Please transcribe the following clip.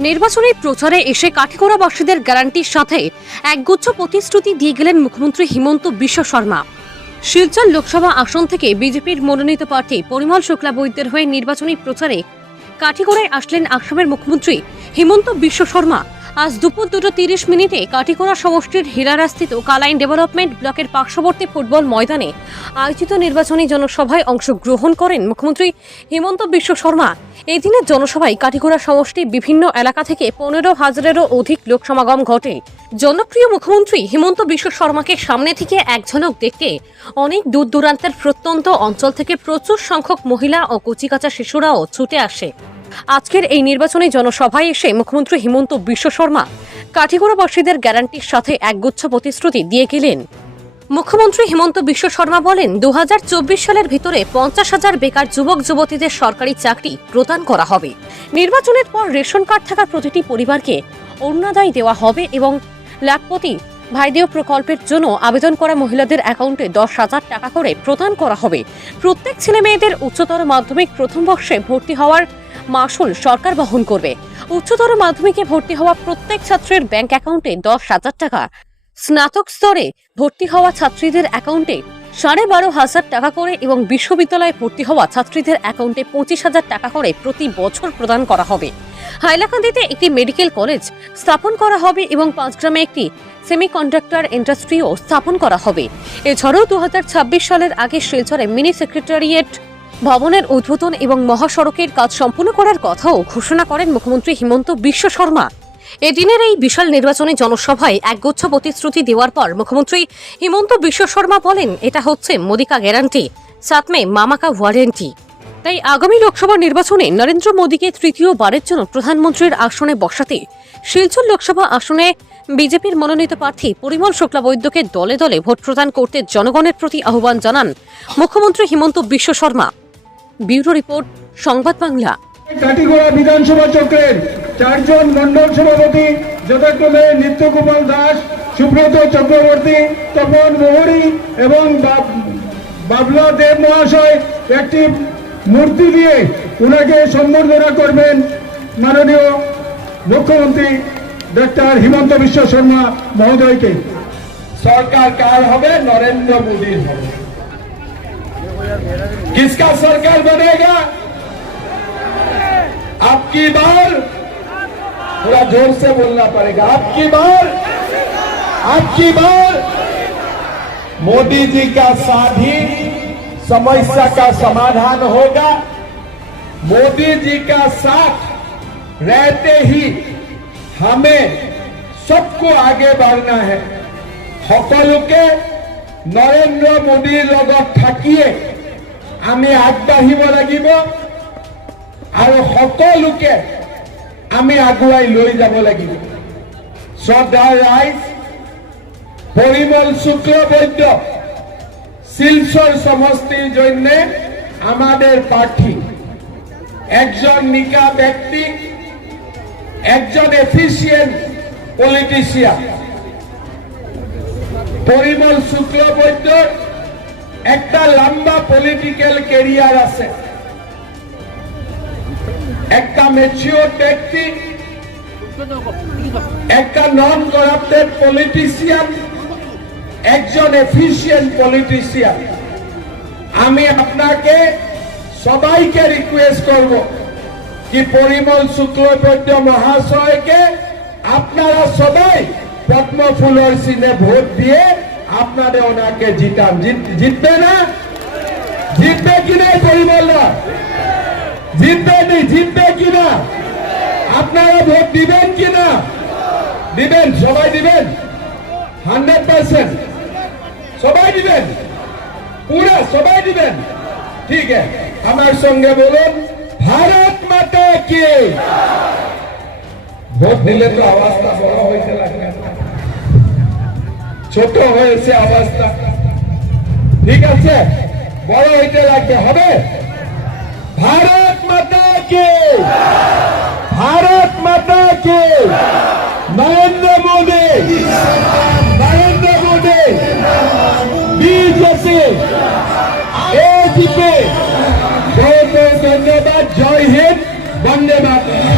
নির্বাচনী প্রচারে এসে কাঠিগোড়াবাসীদের গ্যারান্টির সাথে একগুচ্ছ প্রতিশ্রুতি দিয়ে গেলেন মুখ্যমন্ত্রী হিমন্ত বিশ্ব শর্মা। শিলচর লোকসভা আসন থেকে বিজেপির মনোনীত প্রার্থী পরিমল শুক্লা বৈদ্যের হয়ে নির্বাচনী প্রচারে কাঠিগড়ায় আসলেন আসামের মুখ্যমন্ত্রী হিমন্ত বিশ্ব শর্মা। আজ দুপুর দুটো তিরিশ মিনিটে কাঠিগড়া সমষ্টির হিরারাস্থিত কালাইন ডেভেলপমেন্ট ব্লকের পার্শ্ববর্তী ফুটবল ময়দানে আয়োজিত নির্বাচনী জনসভায় অংশগ্রহণ করেন মুখ্যমন্ত্রী হিমন্ত বিশ্ব শর্মা। এই দিনের জনসভায় কাঠিগড়া সমষ্টির বিভিন্ন এলাকা থেকে পনেরো হাজারেরও অধিক লোক সমাগম ঘটে। জনপ্রিয় মুখ্যমন্ত্রী হিমন্ত বিশ্ব শর্মাকে সামনে থেকে এক ঝলক দেখতে অনেক দূর দূরান্তের প্রত্যন্ত অঞ্চল থেকে প্রচুর সংখ্যক মহিলা ও কচিকাচা শিশুরাও ছুটে আসে। আজকের এই নির্বাচনী জনসভায় এসে মুখ্যমন্ত্রী হিমন্ত বিশ্ব শর্মা কাঠিগড়াবাসীদের গ্যারান্টির সাথে একগুচ্ছ প্রতিশ্রুতি দিয়ে গেলেন। মুখ্যমন্ত্রী হিমন্ত বিশ্ব শর্মা বলেন, দুহাজার চব্বিশ সালের ভিতরে পঞ্চাশ হাজার বেকার যুবক যুবতীদের সরকারি চাকরি প্রদান করা হবে। নির্বাচনের পর রেশন কার্ড থাকা প্রতিটি পরিবারকে অরুণাদায় দেওয়া হবে এবং লাখপতি ভাইদেও প্রকল্পের জন্য আবেদন করা মহিলাদের অ্যাকাউন্টে দশ হাজার টাকা করে প্রদান করা হবে। প্রত্যেক ছেলে মেয়েদের উচ্চতর মাধ্যমিক প্রথম বর্ষে ভর্তি হওয়ার মাসুল সরকার বহন করবে। উচ্চতর মাধ্যমিকে ভর্তি হওয়া প্রত্যেক ছাত্রের ব্যাংক অ্যাকাউন্টে দশ হাজার টাকা। স্নাতক স্তরে ভর্তি হওয়া ছাত্রীদের অ্যাকাউন্টে সাড়ে বারো হাজার টাকা করে এবং বিশ্ববিদ্যালয়ে ভর্তি হওয়া ছাত্রীদের অ্যাকাউন্টে পঁচিশ হাজার টাকা করে প্রতি বছর প্রদান করা হবে। হাইলাকান্দিতে একটি মেডিকেল কলেজ স্থাপন করা হবে এবং পাঁচগ্রামে একটি সেমিকন্ডাক্টর ইন্ডাস্ট্রিও স্থাপন করা হবে। এছাড়াও দু হাজার ছাব্বিশ সালের আগে শিলচরে মিনি সেক্রেটারিয়েট ভবনের উদ্বোধন এবং মহাসড়কের কাজ সম্পূর্ণ করার কথাও ঘোষণা করেন মুখ্যমন্ত্রী হিমন্ত বিশ্ব শর্মা। এদিনের এই বিশাল নির্বাচনী জনসভায় একগুচ্ছ প্রতিশ্রুতি দেওয়ার পর মুখ্যমন্ত্রী হিমন্ত বিশ্ব শর্মা বলেন, এটা হচ্ছে মোদিকা গ্যারান্টি সাতমে মামাকা ওয়ারেন্টি। তাই আগামী লোকসভা নির্বাচনে নরেন্দ্র মোদীকে তৃতীয়বারের জন্য প্রধানমন্ত্রীর আসনে বসাতে শিলচর লোকসভা আসনে বিজেপির মনোনীত প্রার্থী পরিমল শুক্লা বৈদ্যকে দলে দলে ভোট প্রদান করতে জনগণের প্রতি আহ্বান জানান মুখ্যমন্ত্রী হিমন্ত বিশ্ব শর্মা। ব্যুরো রিপোর্ট সংবাদ বাংলা। কাটিগড়া বিধানসভা চক্রের চারজন মন্ডল সভাপতি যথাক্রমে নিত্যগোপাল দাস সুব্রত চক্রবর্তী তপন মোহরি এবং বাবলা দেব মহাশয় একটি মূর্তি দিয়ে ওনাকে সম্বর্ধনা করবেন মাননীয় মুখ্যমন্ত্রী ডক্টর হিমন্ত বিশ্ব শর্মা মহোদয়কে। সরকার কার হবে নরেন্দ্র মোদীর হবে। किसका सरकार बनेगा आपकी बार थोड़ा जोर से बोलना पड़ेगा आपकी बार आपकी बार मोदी जी का साथ ही समस्या का समाधान होगा मोदी जी का साथ रहते ही हमें सबको आगे बढ़ना है সকলোকে নৰেন্দ্ৰ মোদীৰ লগত থাকিয়ে আমি আগবাঢ়িব লাগিব আৰু সকলোকে আমি আগুৱাই লৈ যাব লাগিব। শ্ৰদ্ধাৰ ৰাইজ, পৰিমল শুক্লবৈদ্য শিলচর সমষ্টির জন্য আমাদের প্রার্থী। একজন নিকা ব্যক্তি, একজন এফিসিয়েন্ট পলিটিশিয়ান। পরিমল শুক্লবৈদ্যর একটা লম্বা পলিটিক্যাল কেরিয়ার আছে। একটা মেচিওর ব্যক্তি, একটা নন করাপ্টেড পলিটিশিয়ান একজন এফিসিয়েন্ট পলিটিশিয়ান আমি আপনাকে সবাইকে রিকোয়েস্ট করব কি পরিমল শুক্লবৈদ্য মহাশয়কে আপনারা সবাই পদ্ম ফুলের সিনে ভোট দিয়ে আপনাদের ওনাকে জিতান। জিত- জিতবে না? জিতবে কিনা পরিমলরা জিতবে নি, জিতবে কিনা আপনারা ভোট দিবেন কিনা দিবেন, সবাই দিবেন? Hundred percent. সবাই দিবেন? পুরা সবাই দিবেন? ঠিক আছে, আমার সঙ্গে বলুন, ভারত মাতা কে? ভোট দিলে তো আওয়াজটা বড় হয়েছে ছোট হয়েছে অবস্থা। ঠিক আছে? বড় হইতে লাগবে, হবে? ভারত মাতা কে ভারত মাতা কে নরেন্দ্র মোদী! নরেন্দ্র মোদী! বিজেপি এজিপি ধন্যবাদ, জয় হিন্দ, বন্দে মাতা